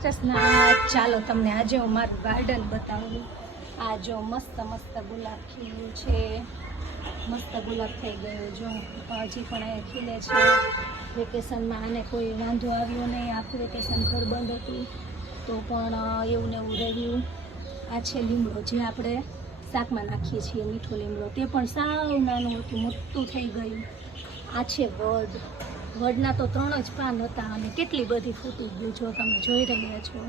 કૃષ્ણ, ચાલો તમને આજે હું મારું ગાર્ડન બતાવું. આ જો મસ્ત મસ્ત ગુલાબ ખીલ્યું છે, મસ્ત ગુલાબ થઈ ગયું. જો હજી પણ અહીંયા ખીલે છે. વેકેશનમાં આને કોઈ વાંધો આવ્યો નહીં. આખું વેકેશન ઘર બંધ હતું તો પણ એવું ને એવું રહ્યું. આ છે લીમડો, જે આપણે શાકમાં નાખીએ છીએ, મીઠો લીમડો. તે પણ સાવ નાનું હતું, મોટું થઈ ગયું. આ છે વડ. વડના તો 3 જ પાન હતા અને કેટલી બધી ફૂટી ગયું. જો તમે જોઈ રહ્યા છો,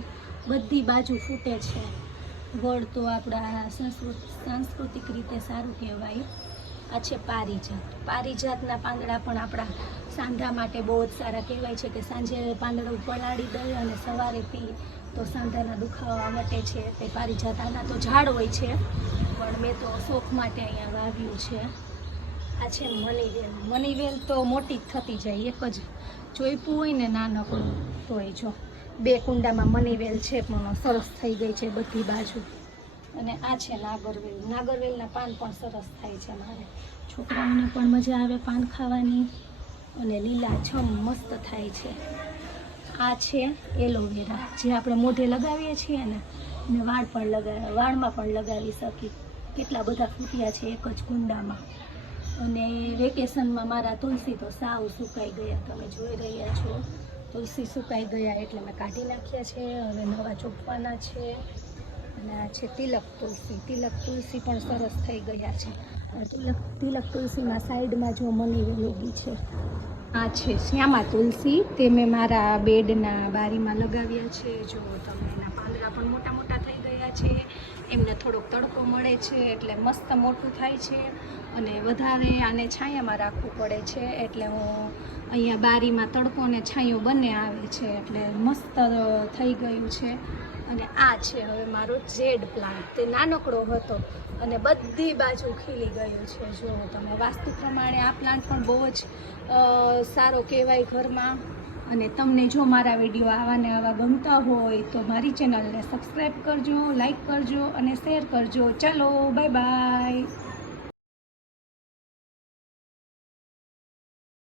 બધી બાજુ ફૂટે છે. વડ તો આપણા સાંસ્કૃતિક રીતે સારું કહેવાય. આ છે પારિજાત. પારિજાતના પાંદડા પણ આપણા સાંધા માટે બહુ જ સારા કહેવાય છે કે સાંજે પાંદડું પલાળી દઈએ અને સવારે પી તો સાંધાના દુખાવા મટે છે. તે પારિજાત આના તો ઝાડ હોય છે, પણ મેં તો શોખ માટે અહીંયા વાવ્યું છે. આ છે મનીવેલ. મનીવેલ તો મોટી જ થતી જાય, એક જ ચોઈપું હોય ને નાનકડું તોય. જો 2 કુંડામાં મનીવેલ છે, પણ સરસ થઈ ગઈ છે બધી બાજુ. અને આ છે નાગરવેલ. નાગરવેલના પાન પણ સરસ થાય છે. મારે છોકરાઓને પણ મજા આવે પાન ખાવાની, અને લીલાછમ મસ્ત થાય છે. આ છે એલોવેરા, જે આપણે મોઢે લગાવીએ છીએ ને, અને વાળમાં પણ લગાવી શકીએ. કેટલા બધા ફૂટ્યા છે એક જ કુંડામાં. અને વેકેશનમાં મારા તુલસી તો સાવ સુકાઈ ગયા, તમે જોઈ રહ્યા છો. તુલસી સુકાઈ ગયા એટલે મેં કાઢી નાખ્યા છે. હવે નવા ચોપવાના છે. અને આ છે તિલક તુલસી. તિલક તુલસી પણ સરસ થઈ ગયા છે. તિલક તુલસીમાં સાઈડમાં જો મનીવેલ ઉગી છે. આ છે શ્યામા તુલસી. તે મેં મારા બેડના બારીમાં લગાવ્યા છે. જો તમે એના પાંદડા પણ મોટા મોટા થઈ ગયા છે. એમને થોડોક તડકો મળે છે એટલે મસ્ત મોટું થાય છે. અને વધારે આને છાયામાં રાખવું પડે છે, એટલે હું અહીંયા બારીમાં તડકો અને છાંયો બંને આવે છે, એટલે મસ્ત થઈ ગયું છે. અને આ છે હવે મારો જેડ પ્લાન્ટ. તે નાનકડો હતો અને બધી બાજુ ખીલી ગયું છે. જો તમે વાસ્તુ પ્રમાણે આ પ્લાન્ટ પણ બહુ જ સારો કહેવાય ઘરમાં. અને તમને જો મારા વિડીયો આવા ને આવા ગમતા હોય તો મારી ચેનલને સબસ્ક્રાઈબ કરજો, લાઈક કરજો અને શેર કરજો. ચાલો, બાય બાય.